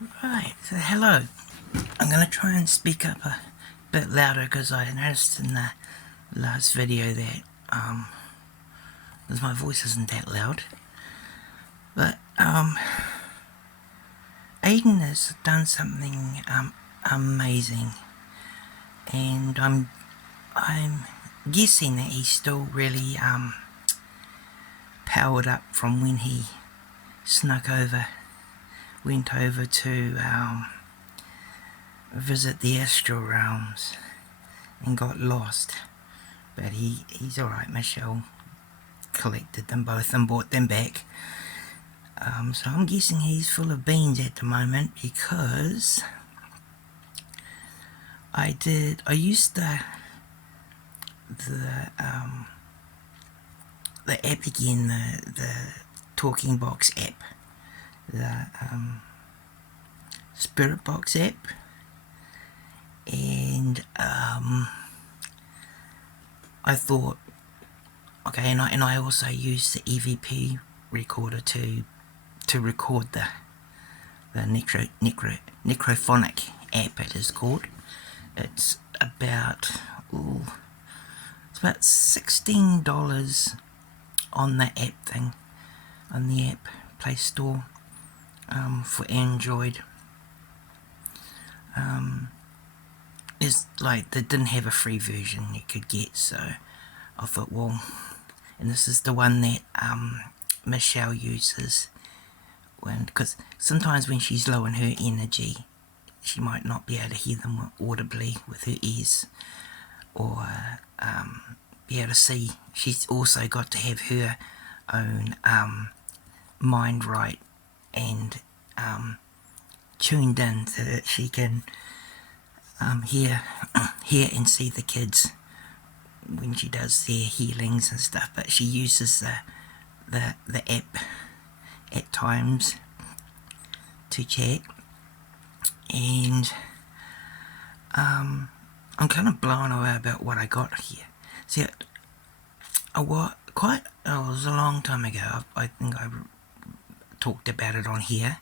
Right, so hello. I'm going to try and speak up a bit louder because I noticed in the last video that my voice isn't that loud. But Aiden has done something amazing, and I'm guessing that he's still really powered up from when he went over to visit the astral realms and got lost. But he's alright. Michelle collected them both and brought them back. So I'm guessing he's full of beans at the moment, because I used the app again, the talking box app, the spirit box app, and I thought, okay, and I also use the EVP recorder to record the necrophonic app, it is called. It's about $16 on the app thing, on the app Play Store, for Android. It's like they didn't have a free version you could get, so I thought, well, and this is the one that Michelle uses, because sometimes when she's low in her energy, she might not be able to hear them audibly with her ears, or be able to see. She's also got to have her own mind right and tuned in so that she can hear and see the kids when she does their healings and stuff. But she uses the app at times to chat, and I'm kind of blown away about what I got here. See, it was a long time ago. I think I talked about it on here.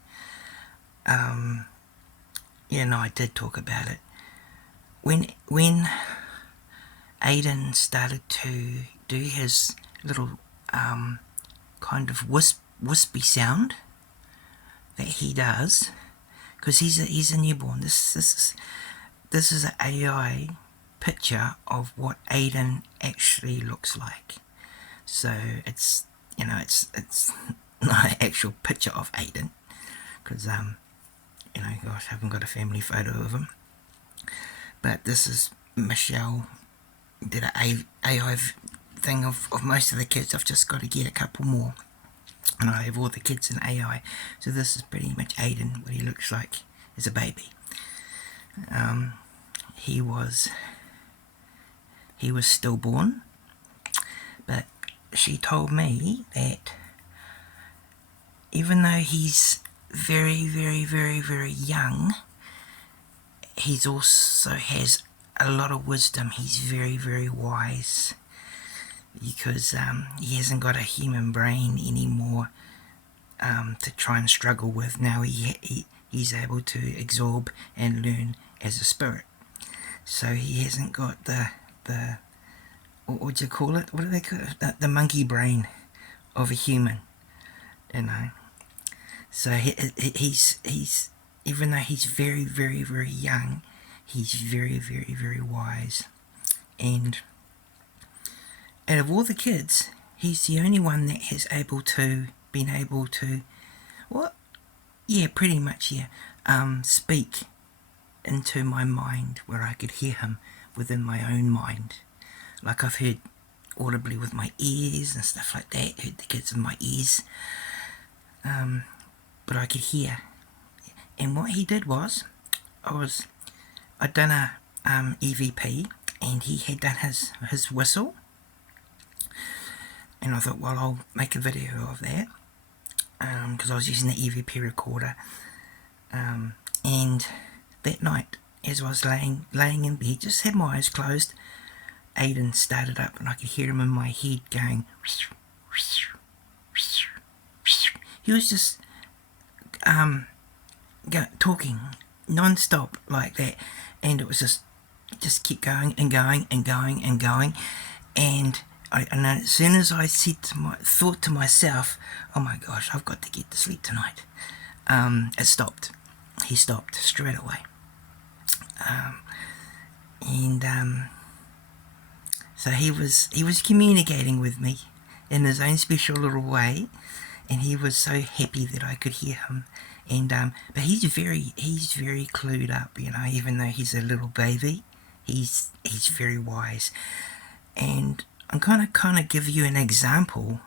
I did talk about it when Aiden started to do his little kind of wispy sound that he does, because he's a newborn. This is an AI picture of what Aiden actually looks like. So it's not an actual picture of Aiden, because gosh, I haven't got a family photo of him. But this is Michelle did an AI thing of most of the kids. I've just got to get a couple more, and I have all the kids in AI. So this is pretty much Aiden, what he looks like as a baby. He was stillborn, but she told me that even though he's very, very, very, very young, he's also has a lot of wisdom. He's very, very wise, because he hasn't got a human brain anymore to try and struggle with. Now he's able to absorb and learn as a spirit. So he hasn't got the what do you call it? What do they call it? The monkey brain of a human, So he's even though he's very, very, very young, he's very, very, very wise. And out of all the kids, he's the only one that has been able to, pretty much, speak into my mind, where I could hear him within my own mind. Like I've heard audibly with my ears and stuff like that, heard the kids in my ears, but I could hear. And what he did was, I'd done a EVP, and he had done his whistle, and I thought, well, I'll make a video of that, because I was using the EVP recorder, and that night, as I was laying in bed, just had my eyes closed, Aiden started up, and I could hear him in my head going. He was just talking non-stop like that, and it was just kept going and going and going and going, and as soon as I thought to myself, oh my gosh, I've got to get to sleep tonight, it stopped. He stopped straight away. And so he was communicating with me in his own special little way, and he was so happy that I could hear him. And but he's very clued up, you know. Even though he's a little baby, he's very wise. And I'm gonna kind of give you an example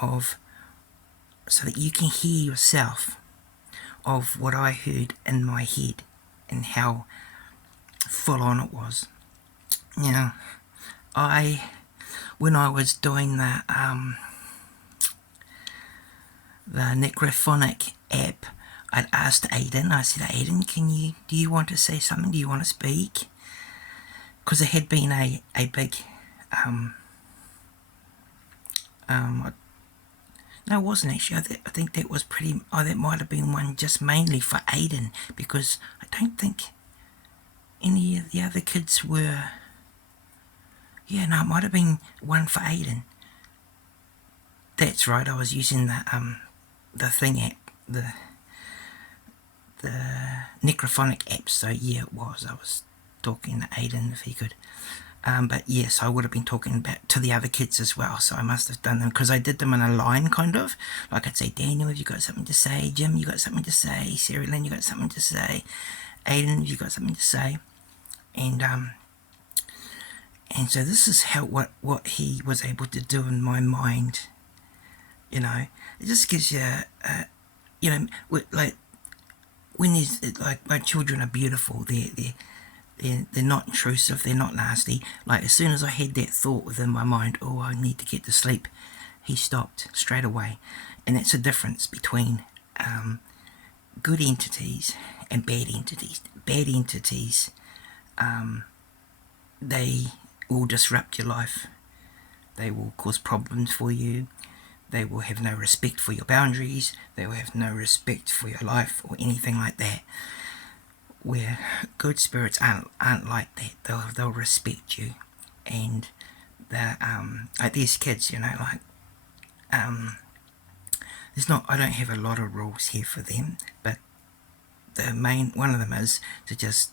of, so that you can hear yourself, of what I heard in my head and how full on it was. Now, when I was doing the necrophonic app, I'd asked Aiden, I said, Aiden, do you want to say something? Do you want to speak? Because there had been a big, no, it wasn't actually. I think that was that might have been one just mainly for Aiden, because I don't think any of the other kids were. Yeah, no, it might have been one for Aiden. That's right. I was using the thing app, the necrophonic app. So yeah, it was. I was talking to Aiden if he could. But yes, I would have been talking to the other kids as well, so I must have done them, because I did them in a line, kind of. Like I'd say, Daniel, have you got something to say? Jim, you got something to say? Sarah Lynn, you got something to say? Aiden, have you got something to say? And so this is how what he was able to do in my mind. You know, it just gives you, you know, like when there's, like, my children are beautiful. They're not intrusive, they're not nasty. Like, as soon as I had that thought within my mind, oh, I need to get to sleep, he stopped straight away. And that's the difference between good entities and bad entities. Bad entities, they will disrupt your life. They will cause problems for you. They will have no respect for your boundaries. They will have no respect for your life or anything like that. Where good spirits aren't like that. They'll respect you, and like these kids, you know, like I don't have a lot of rules here for them, but the main one of them is to just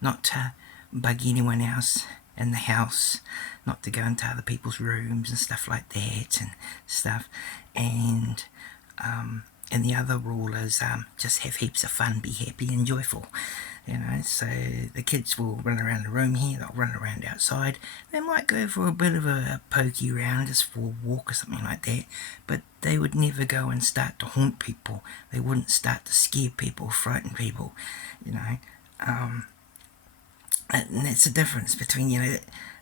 not to bug anyone else in the house, not to go into other people's rooms and stuff like that and stuff, and the other rule is just have heaps of fun, be happy and joyful, you know. So the kids will run around the room here, they'll run around outside, they might go for a bit of a pokey round, just for a walk or something like that, but they would never go and start to haunt people. They wouldn't start to scare people, frighten people, you know. And that's the difference between, you know,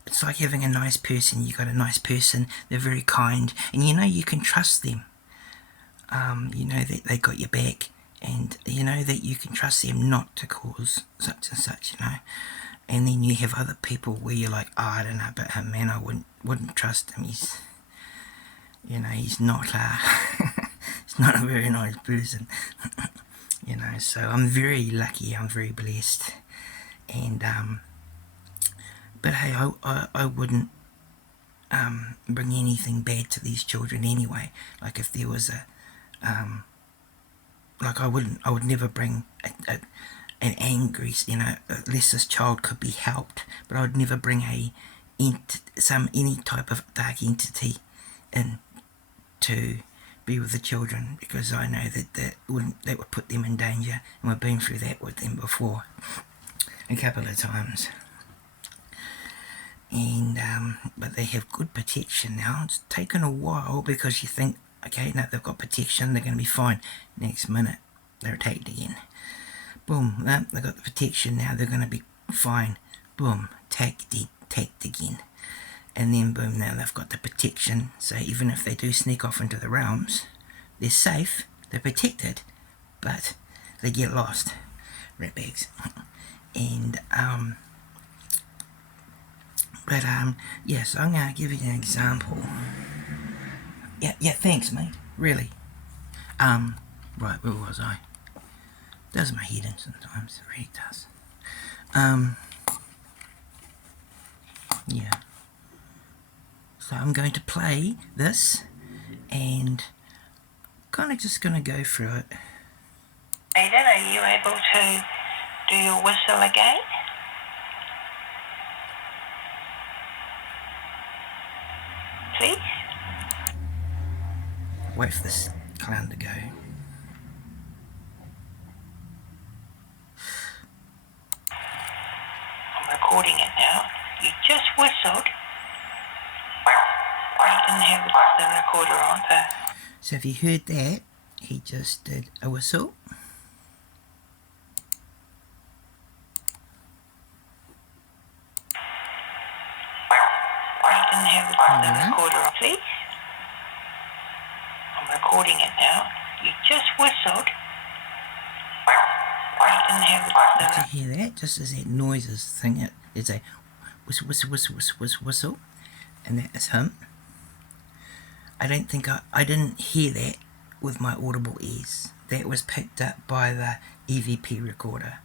it's like having a nice person. You got a nice person, they're very kind, and you know you can trust them. You know that they got your back, and you know that you can trust them not to cause such and such, you know. And then you have other people where you're like, oh, I don't know about him, man, I wouldn't trust him. He's, you know, he's not he's not a very nice person. You know, so I'm very lucky, I'm very blessed, and but hey, I wouldn't bring anything bad to these children anyway. Like if there was like I would never bring an angry, you know, unless this child could be helped, but I would never bring any type of dark entity in to be with the children, because I know that would put them in danger, and we've been through that with them before a couple of times. And but they have good protection now. It's taken a while, because you think, okay, now they've got protection, they're going to be fine. Next minute, they're attacked again. Boom, they've got the protection, now they're going to be fine. Boom, attacked again. And then boom, now they've got the protection, so even if they do sneak off into the realms, they're safe, they're protected, but they get lost. Ratbags. And but yes, I'm going to give you an example. Yeah, thanks, mate, really. Right, where was I? Does my head in sometimes, it really does. Yeah. So I'm going to play this and kind of just going to go through it. Aiden, are you able to do your whistle again? Please? Wait for this clown to go. I'm recording it now. You just whistled. I didn't have the recorder on, but... So if you heard that, he just did a whistle. I didn't have the recorder on, please. I'm recording it now. You just whistled. I didn't have the... Did you hear that? Just as that noises thing, it's a whistle, whistle, whistle, whistle, whistle, whistle, and that is him. I don't think I didn't hear that with my audible ears. That was picked up by the EVP recorder.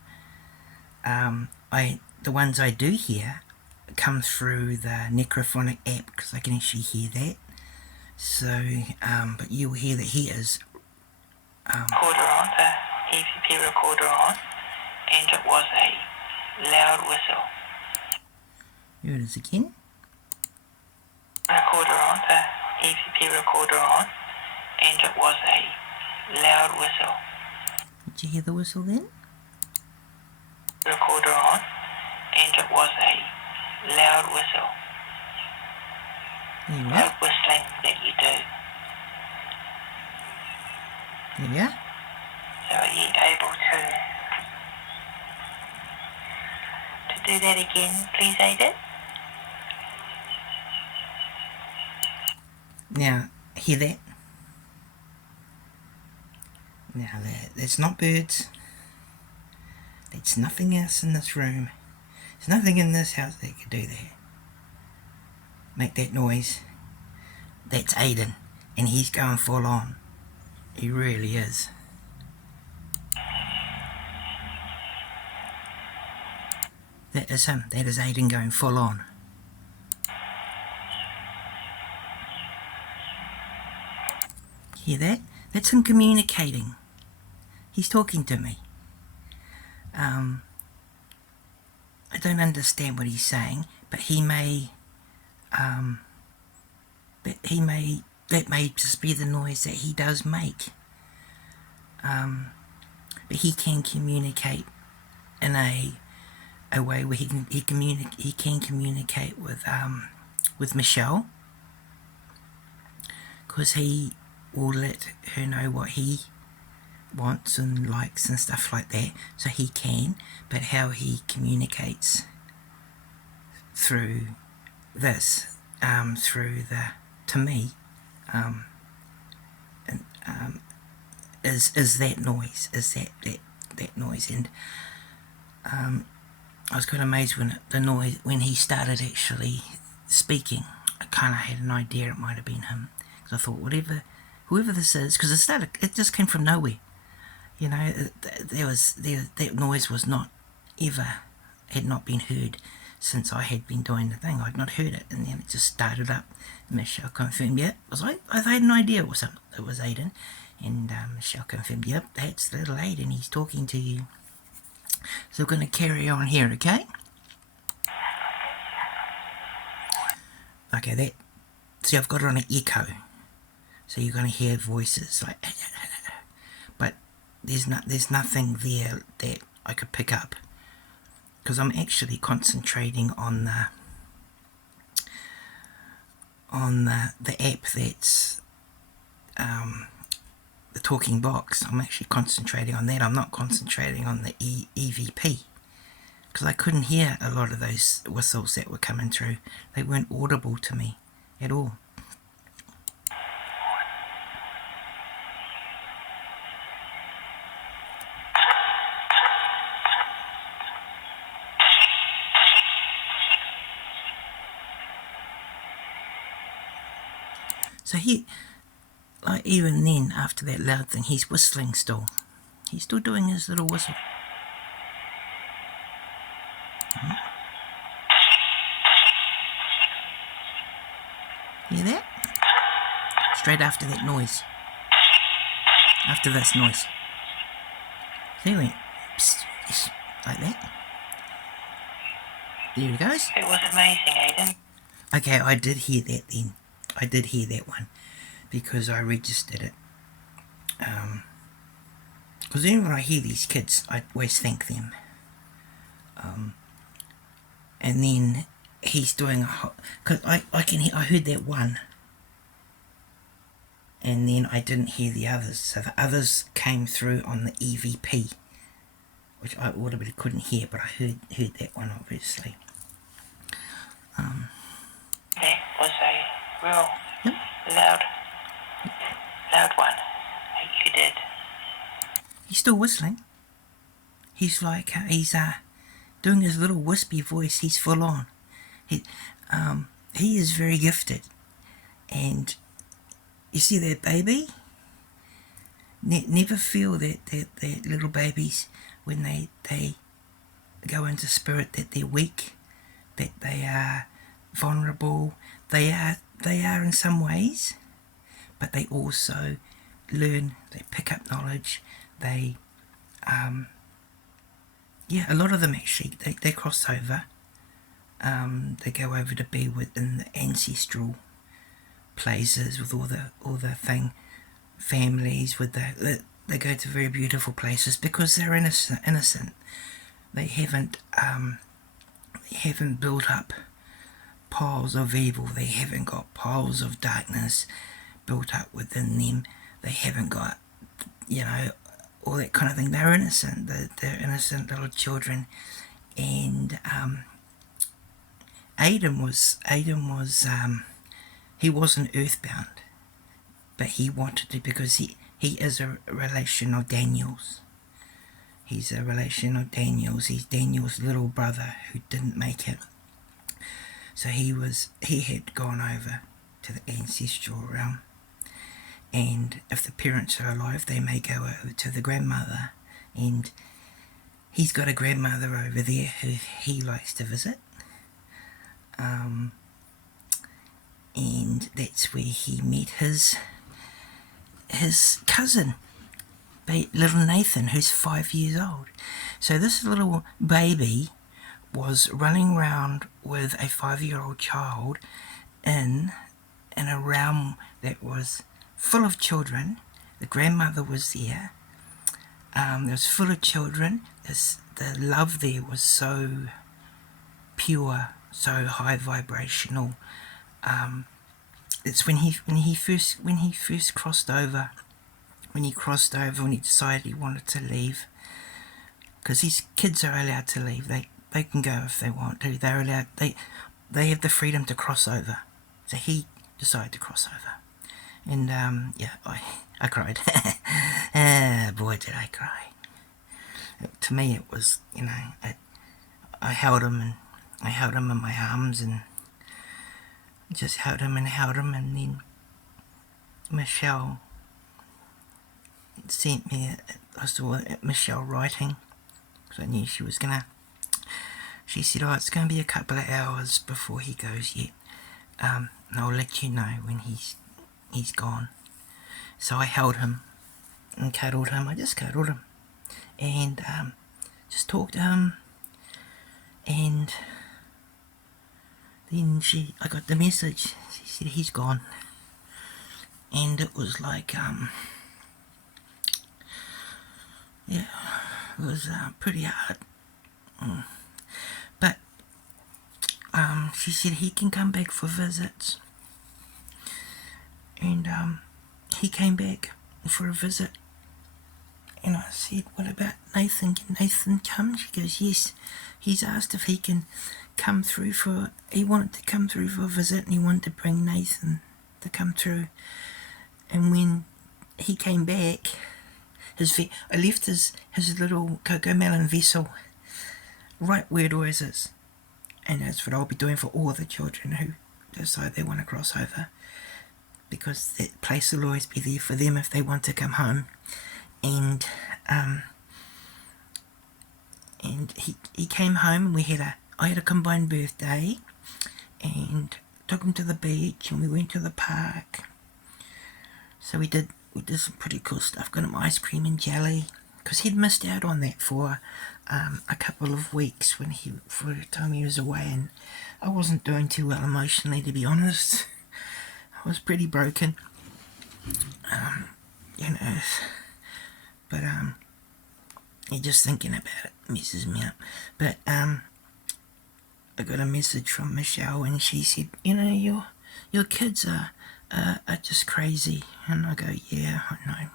The ones I do hear come through the necrophonic app because I can actually hear that. So, but you'll hear that he is. Recorder on, the EVP recorder on, and it was a loud whistle. Here it is again. Recorder on, the EVP recorder on, and it was a loud whistle. Did you hear the whistle then? Recorder on, and it was a loud whistle. There you No are. whistling that you do. There you are. So are you able to do that again, please, Aiden? Now, hear that? Now, that's not birds. There's nothing else in this room. There's nothing in this house that could do that. Make that noise. That's Aiden, and he's going full on. He really is. That is him. That is Aiden going full on. Hear that? That's him communicating. He's talking to me. I don't understand what he's saying, but that may just be the noise that he does make. But he can communicate in a way where he can communicate with Michelle, because he will let her know what he wants and likes and stuff like that, so he can. But how he communicates through this, to me, is that noise, that noise. And I was quite amazed when he started actually speaking. I kind of had an idea it might have been him, because I thought whoever this is, because it just came from nowhere. You know, that noise was not had not been heard since I had been doing the thing. I'd not heard it, and then it just started up. Michelle confirmed, yep. I had an idea it was Aiden, and Michelle confirmed, yep, that's little Aiden. He's talking to you. So we're going to carry on here, okay? Okay, see, I've got it on an echo, so you're going to hear voices like, but there's nothing there that I could pick up, because I'm actually concentrating on the app that's the talking box. I'm actually concentrating on that. I'm not concentrating on the EVP, because I couldn't hear a lot of those whistles that were coming through. They weren't audible to me at all. So even then, after that loud thing, he's whistling still. He's still doing his little whistle. Hear that? Straight after that noise. After this noise. See, he went psst, like that. There he goes. It was amazing, Aiden. Okay, I did hear that then. I did hear that one because I registered it. Because whenever I hear these kids, I always thank them. And then he's doing because I heard that one, and then I didn't hear the others. So the others came through on the EVP, which I audibly couldn't hear, but I heard that one obviously. That was a real loud one that you did. He's still whistling. He's like he's doing his little wispy voice. He's full on. He is very gifted, and you see that baby. Never feel that little babies when they go into spirit that they're weak, that they are vulnerable. They are in some ways, but they also learn. They pick up knowledge. They a lot of them actually they cross over. They go over to be within the ancestral places with all the families with they go to very beautiful places because they're innocent. They haven't built up piles of evil. They haven't got piles of darkness built up within them. They haven't got all that kind of thing. They're innocent. They're innocent little children. And Aiden was he wasn't earthbound, but he wanted to because he is a relation of Daniel's. He's a relation of Daniel's. He's Daniel's little brother who didn't make it. So he had gone over to the ancestral realm. And if the parents are alive, they may go over to the grandmother. And he's got a grandmother over there who he likes to visit. And that's where he met his cousin, little Nathan, who's 5 years old. So this little baby was running around with a 5-year-old child in a realm that was full of children. The grandmother was there. It was full of children. The love there was so pure, so high vibrational. It's when he first crossed over. When he decided he wanted to leave, because these kids are allowed to leave. They can go if they want to. They're allowed. They have the freedom to cross over. So he decided to cross over. And I cried. Boy, did I cry. To me, it was, I held him in my arms and just held him, and then Michelle sent me. I saw Michelle writing, because I knew she was gonna. She said, "Oh, it's gonna be a couple of hours before he goes yet. And I'll let you know when he's gone." So I held him and cuddled him. I just cuddled him and just talked to him. And then I got the message. She said he's gone, and it was like it was pretty hard. But she said he can come back for visits. And he came back for a visit. And I said, "What about Nathan? Can Nathan come?" She goes, "Yes. He's asked if he can come through he wanted to come through for a visit, and he wanted to bring Nathan to come through." And when he came back, I left his little cocomelon vessel right where it always is. And that's what I'll be doing for all the children who decide they want to cross over, because that place will always be there for them if they want to come home. and he came home, and I had a combined birthday, and took him to the beach, and we went to the park. So we did some pretty cool stuff. Got him ice cream and jelly, because he'd missed out on that for a couple of weeks for the time he was away, and I wasn't doing too well emotionally, to be honest. I was pretty broken, you know. But just thinking about it messes me up. But I got a message from Michelle, and she said, your kids are just crazy. And I go, yeah, I know.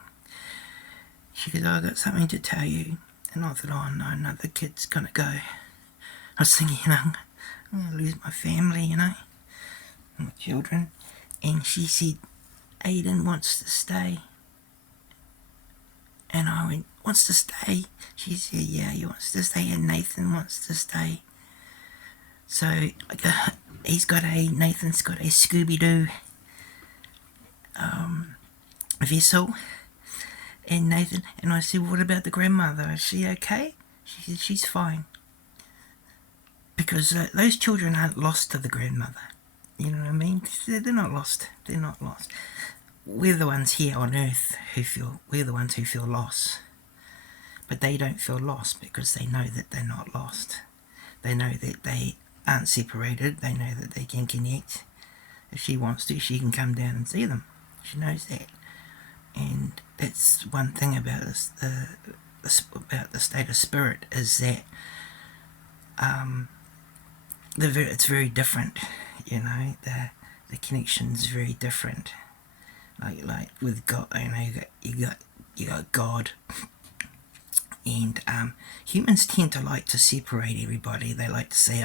She goes, I got something to tell you. And I thought, oh no, another kid's gonna go. I was thinking, I'm gonna lose my family, my children. And she said, Aiden wants to stay. And I went, wants to stay? She said, yeah, he wants to stay, and Nathan wants to stay. So Nathan's got a Scooby-Doo vessel, and Nathan, and I said, what about the grandmother? Is she okay? She said, she's fine. Because those children aren't lost to the grandmother. You know what I mean? They're not lost. They're not lost. We're the ones here on earth we're the ones who feel lost. But they don't feel lost because they know that they're not lost. They know that they aren't separated. They know that they can connect. If she wants to, she can come down and see them. She knows that. And that's one thing about this, about the state of spirit, is that it's very different. The connection's very different. Like with God, you got God, and humans tend to like to separate everybody. They like to say,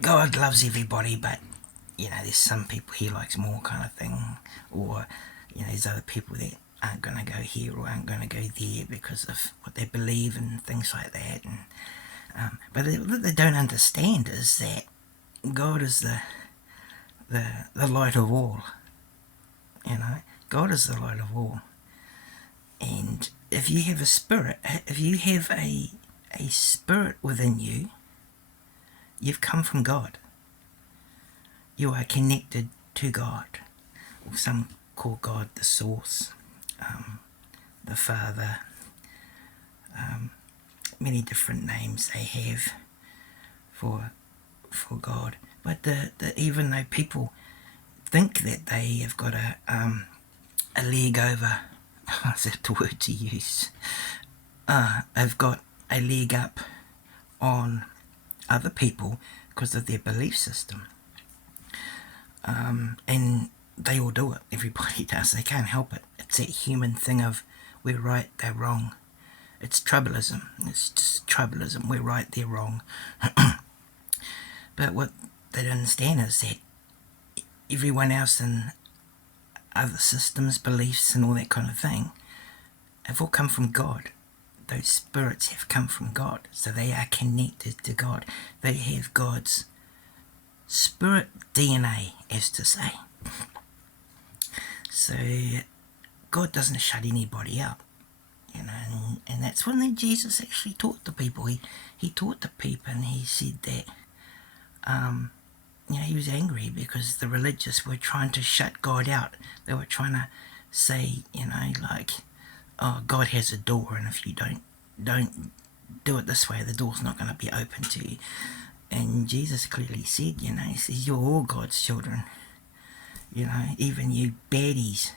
God loves everybody, but there's some people he likes more, kind of thing, or there's other people that aren't going to go here or aren't going to go there because of what they believe and things like that. And but what they don't understand is that God is the light of all. God is the light of all. And if you have a spirit, if you have a spirit within you, you've come from God. You are connected to God. Or some call God the source, the Father, many different names they have for God. But even though people think that they have got a leg over, is that the word to use? They've got a leg up on other people because of their belief system. And they all do it. Everybody does. They can't help it. It's that human thing of we're right, they're wrong. It's tribalism. It's just tribalism. We're right, they're wrong. But what they don't understand is that everyone else in other systems, beliefs, and all that kind of thing have all come from God. Those spirits have come from God, so they are connected to God. They have God's spirit DNA, as to say. So God doesn't shut anybody up, and that's one thing Jesus actually taught the people. He taught the people, and he said that he was angry because the religious were trying to shut God out. They were trying to say, oh, God has a door, and if you don't do it this way, the door's not going to be open to you. And Jesus clearly said, he says, you're all God's children, even you baddies,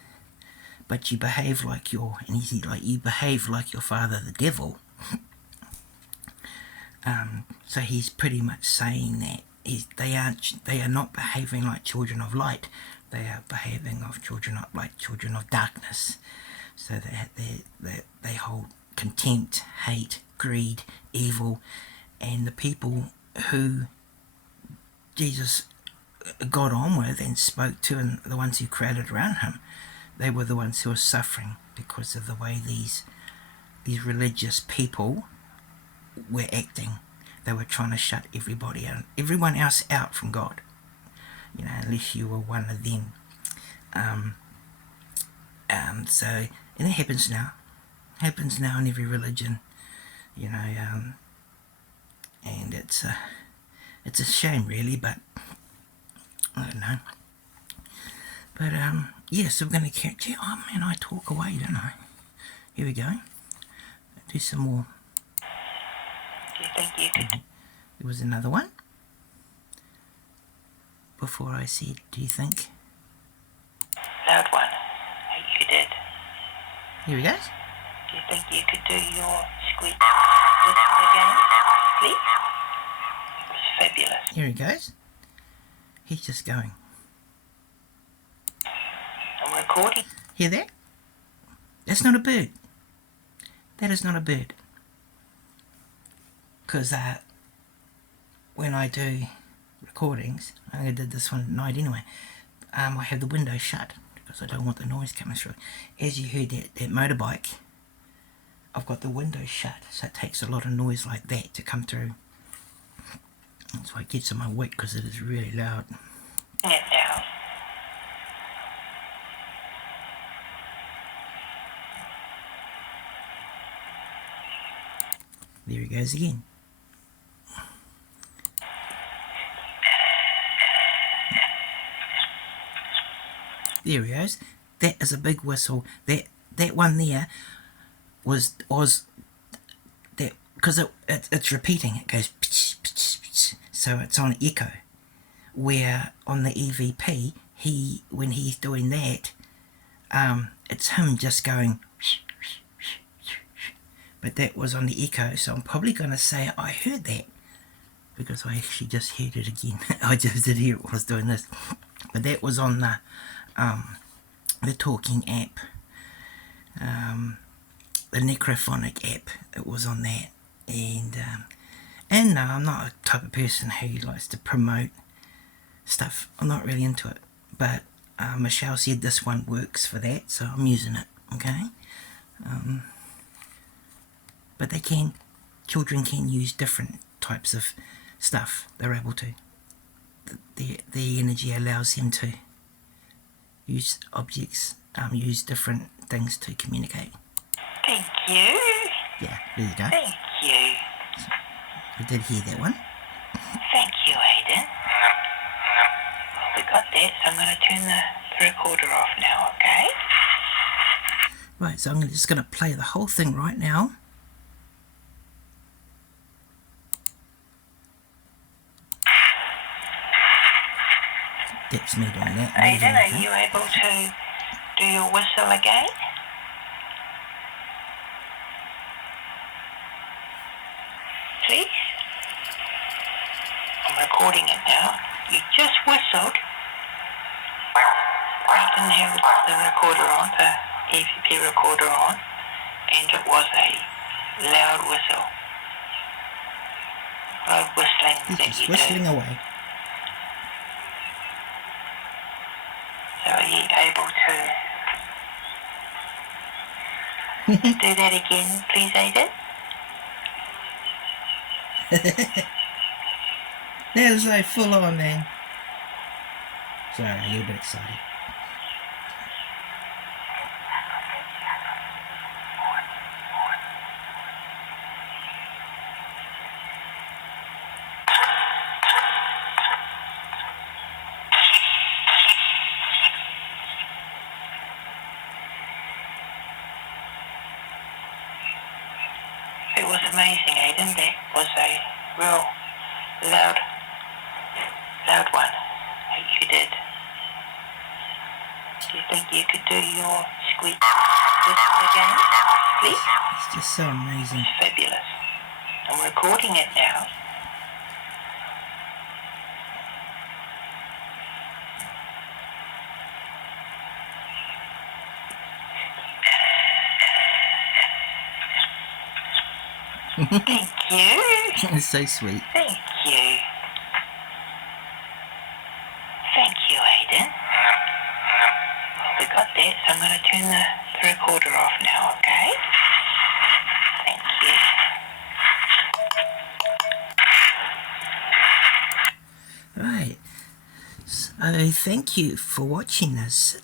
but you behave like and he said, you behave like your father, the devil. So he's pretty much saying that they are not behaving like children of light. They are behaving like children of darkness. So they hold contempt, hate, greed, evil, and the people who Jesus got on with and spoke to, and the ones who crowded around him, they were the ones who were suffering because of the way these religious people were acting. They were trying to shut everyone else out from God, unless you were one of them. So, and it happens now. Happens now in every religion, you know, and it's a shame really, but I don't know. But yeah, so we're going to catch you. Oh man, I talk away, don't I? Here we go. Do some more. Do you think you could? There was another one. Before I said, do you think? Loud one. You did. Here he goes. Do you think you could do your squeak whistle again, please? It was fabulous. Here he goes. He's just going. I'm recording. Hear that? That's not a bird. That is not a bird. Because when I do recordings, I did this one at night anyway, I have the window shut because I don't want the noise coming through. As you heard that motorbike, I've got the window shut, so it takes a lot of noise like that to come through. That's why it gets on my wick, because it is really loud. It now. There he goes again. There he goes. That is a big whistle. That one there was that, because it's repeating. It goes psh, psh, psh, so it's on echo. Where on the EVP, when he's doing that, it's him just going. But that was on the echo, so I'm probably going to say I heard that, because I actually just heard it again. I just did hear it while I was doing this. But that was on the talking app, the necrophonic app. It was on that. And no, I'm not a type of person who likes to promote stuff. I'm not really into it. But Michelle said this one works for that, so I'm using it, okay? But children can use different types of stuff. They're able to. The energy allows them to use objects, use different things to communicate. Thank you. Yeah, there you go. Thank you. I did hear that one. Thank you, Aiden. Well, we got that, so I'm going to turn the recorder off now, okay? Right, so I'm just going to play the whole thing right now. That's me doing that. Aiden, are you able to do your whistle again? Please? I'm recording it now. You just whistled. I didn't have the recorder on, the EVP recorder on, and it was a loud whistle. Loud whistling He's that just you whistling do. away. So are you able to do that again, please, Aiden? That was like full on, man. Sorry, I'm a little bit excited. It was amazing, Aiden. That was a real loud one that you did. Do you think you could do your squeak whistle again, please? It's just so amazing. Fabulous. I'm recording it now. Thank you. It's so sweet. Thank you. Thank you, Aiden. Well, we got that, so I'm going to turn the recorder off now, okay? Thank you. Right. So thank you for watching this.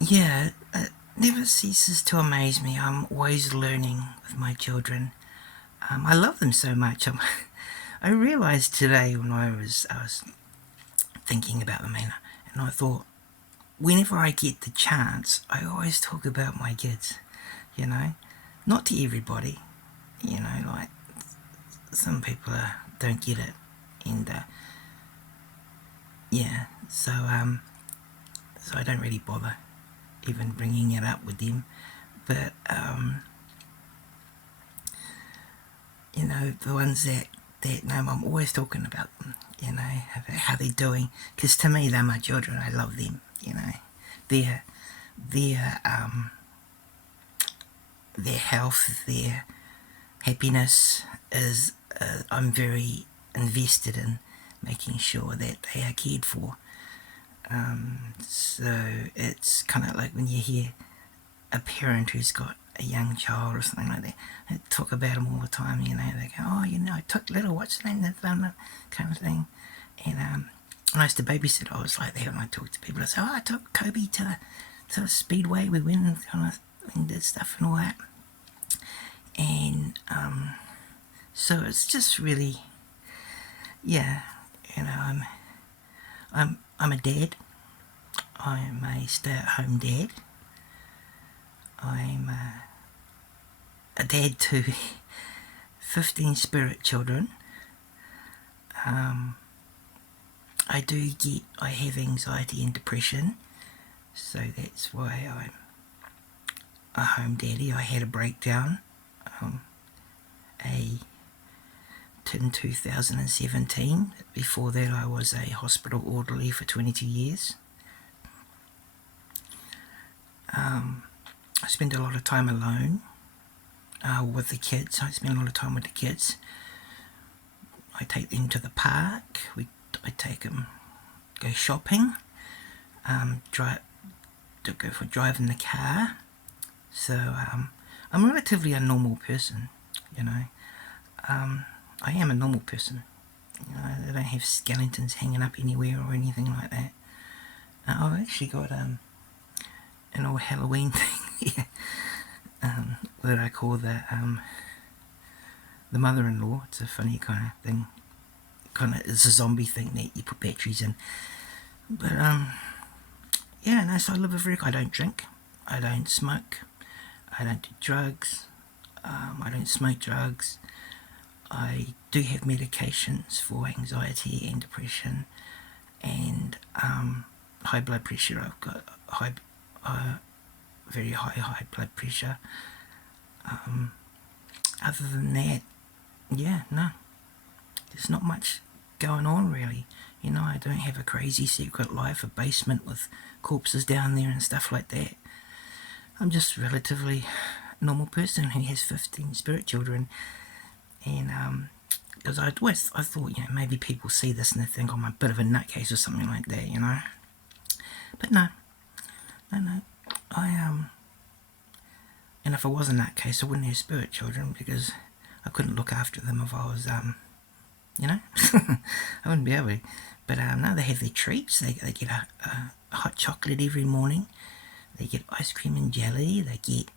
yeah, it never ceases to amaze me. I'm always learning with my children. I love them so much. I realised today when I was thinking about them, and I thought, whenever I get the chance, I always talk about my kids. You know, not to everybody. You know, like some people don't get it, and yeah, so I don't really bother even bringing it up with them. But you know, the ones that know, I'm always talking about them. You know, how they're doing, because to me they're my children. I love them. You know, their their um their health, their happiness is. I'm very invested in making sure that they are cared for. So it's kind of like when you hear a parent who's got a young child or something like that, they talk about them all the time. You know, they go, "Oh, you know, I took little what's the name that kind of thing." And when I used to babysit, I was like that when I talked to people. I say, "Oh, I took Kobe to the speedway. We went and kind of and did stuff and all that." And so it's just really, yeah, you know, I'm a dad. I'm a stay-at-home dad. I'm a dad to 15 spirit children. I have anxiety and depression, so that's why I'm a home daddy. I had a breakdown in 2017. Before that, I was a hospital orderly for 22 years. I spend a lot of time alone with the kids. I spend a lot of time with the kids. I take them to the park. I take them go shopping. Go for driving the car. So I'm relatively a normal person. You know, I am a normal person. You know, I don't have skeletons hanging up anywhere or anything like that. I've actually got an old Halloween thing that I call the mother-in-law. It's a funny kind of thing. It's a zombie thing that you put batteries in. But yeah, no. So I live a very. I don't drink. I don't smoke. I don't do drugs. I don't smoke drugs. I do have medications for anxiety and depression, and high blood pressure. I've got very high blood pressure. Other than that, yeah, no, there's not much going on really. You know, I don't have a crazy secret life, a basement with corpses down there and stuff like that. I'm just a relatively normal person who has 15 spirit children, and because I thought, you know, maybe people see this and they think I'm a bit of a nutcase or something like that, you know. But no, and if I was a nutcase, I wouldn't have spirit children because I couldn't look after them if I was, you know, I wouldn't be able to. But no, they have their treats. They get a hot chocolate every morning. They get ice cream and jelly. They get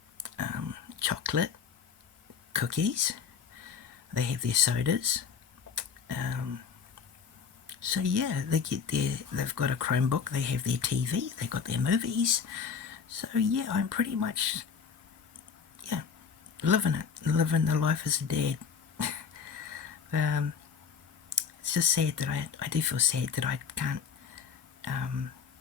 chocolate, cookies. They have their sodas. So yeah, they've got a Chromebook. They have their TV. They got their movies. So yeah, I'm pretty much, yeah, living the life as a dad. It's just sad that I do feel sad that I can't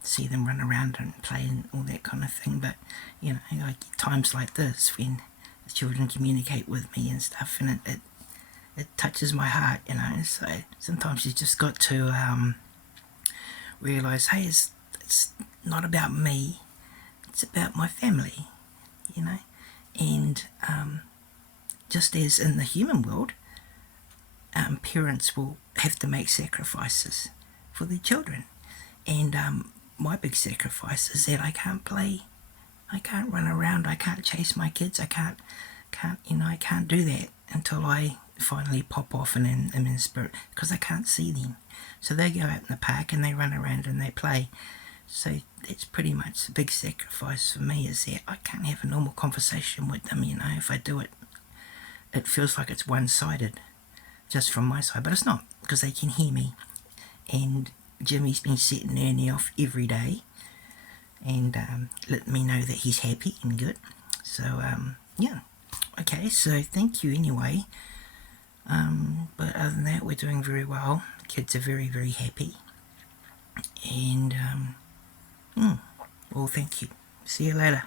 see them run around and play and all that kind of thing. But you know, like times like this when the children communicate with me and stuff, and it touches my heart, you know. So sometimes you just got to realise, hey, it's not about me, it's about my family, you know. And just as in the human world, parents will have to make sacrifices for their children. And my big sacrifice is that I can't play, I can't run around, I can't chase my kids, I can't do that until I finally pop off and am in spirit, because I can't see them. So they go out in the park and they run around and they play. So that's pretty much the big sacrifice for me, is that I can't have a normal conversation with them, you know. If I do it, it feels like it's one-sided, just from my side, but it's not, because they can hear me. And Jimmy's been setting Ernie off every day and letting me know that he's happy and good. So, yeah. Okay, so thank you anyway. But other than that, we're doing very well. The kids are very, very happy. And, well, thank you. See you later.